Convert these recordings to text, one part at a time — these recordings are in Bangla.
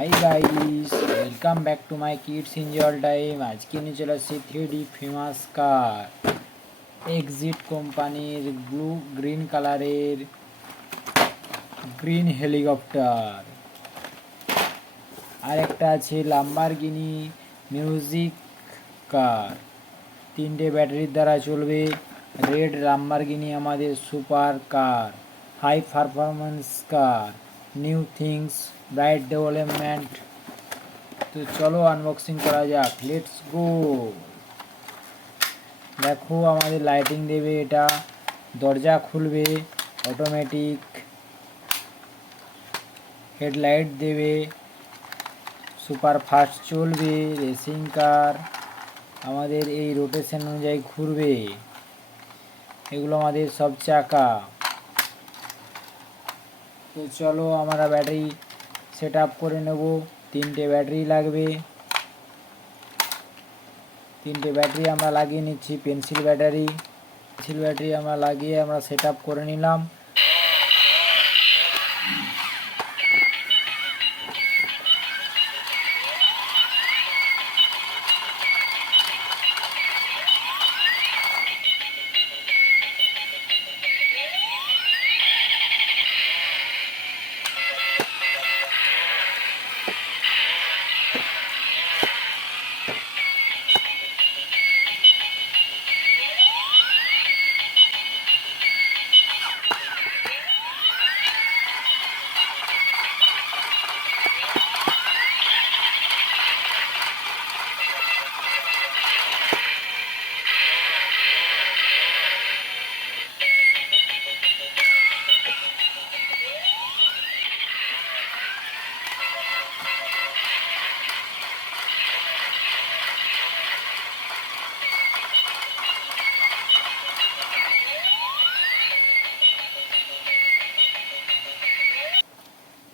High guys, welcome back to my kids enjoy time. আজকে নিয়ে চলে আসছি 3D ফেমাস কার এক্সিট কোম্পানির ব্লু গ্রিন কালারের গ্রিন হেলিকপ্টার। আর একটা আছে লাম্বরগিনি মিউজিক কার, 3টে ব্যাটারির দ্বারা চলবে। রেড লাম্বরগিনি আমাদের super car, high performance car, new things, bright development. তো চলো আনবক্সিং করা যাক, লেটস গো। দেখো আমাদের লাইটিং দেবে, এটা দরজা খুলবে, অটোমেটিক হেডলাইট দেবে, সুপার ফাস্ট চলবে, রেসিং কার, আমাদের এই রোটেশন অনুযায়ী ঘুরবে। এগুলো আমাদের সব চাকা। তো চলো আমরা ব্যাটারি সেট আপ করে নেব। 3টে ব্যাটারি লাগবে। 3টে ব্যাটারি আমরা লাগিয়ে নিচ্ছি, পেন্সিল ব্যাটারি আমরা লাগিয়ে আমরা সেট আপ করে নিলাম।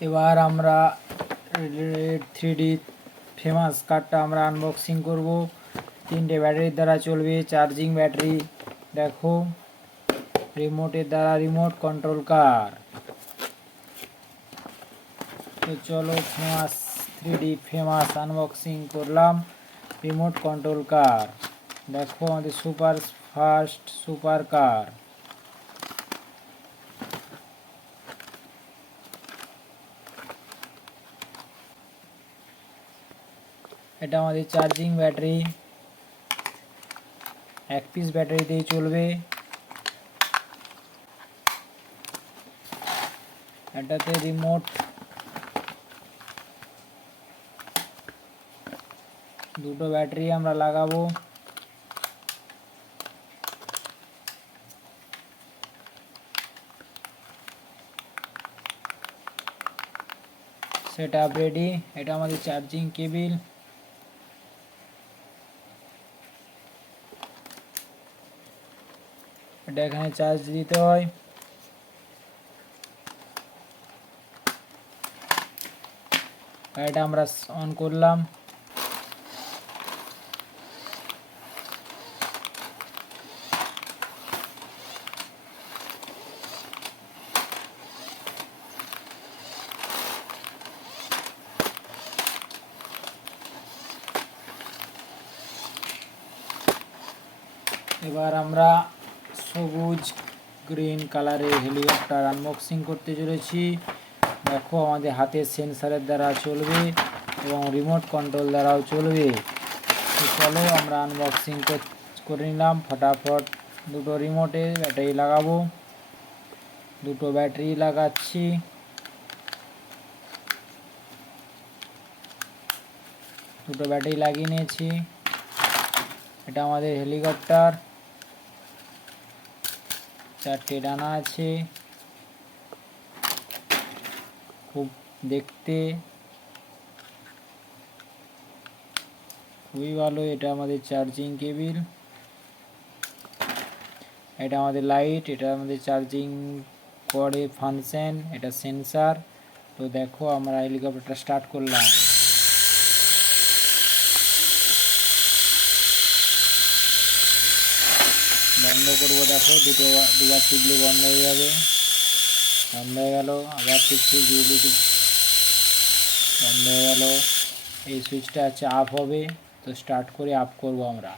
এবার আমরা 3D ফেমাস কারটা আমরা আনবক্সিং করব। 3টে ব্যাটারির দ্বারা চলবে, চার্জিং ব্যাটারি। দেখো রিমোটের দ্বারা রিমোট কন্ট্রোল কার। তো চলো 3D ফেমাস আনবক্সিং করলাম, রিমোট কন্ট্রোল কার। দেখো আমাদের সুপার ফাস্ট সুপার কার। এটা আমাদের চার্জিং ব্যাটারি, 1 পিস ব্যাটারিতেই চলবে। এটাতে রিমোট, দুটো ব্যাটারি আমরা লাগাবো। Set up ready. এটা আমাদের চার্জিং কেবিল। এটা এখানে চার্জ দিতে হয়। এটা আমরা অন করলাম। এবার আমরা সবুজ গ্রিন কালারের হেলিকপ্টার আনবক্সিং করতে চলেছি। দেখো আমাদের হাতের সেন্সারের দ্বারা চলবে এবং রিমোট কন্ট্রোল দ্বারাও চলবে। তো চলো আমরা আনবক্সিং করে নিলাম ফটাফট। দুটো রিমোটে ব্যাটারি লাগাবো, দুটো ব্যাটারি লাগাচ্ছি। দুটো ব্যাটারি লাগিয়ে নিয়েছি। এটা আমাদের হেলিকপ্টার, 4টে ডানা আছে, খুব দেখতে খুবই ভালো। এটা আমাদের চার্জিং কেবিল, এটা আমাদের লাইট, এটা আমাদের চার্জিং করে ফাংশন, এটা সেন্সার। তো দেখো আমরা হেলিকপ্টারটা স্টার্ট করলাম। বন্ধ করবো, দেখো দুবার টিপলে বন্ধ হয়ে যাবে। বন্ধ হয়ে গেল, আবার টিপছি, বন্ধ হয়ে গেল। এই সুইচটা হচ্ছে আপ হবে, তো স্টার্ট করে আপ করব আমরা।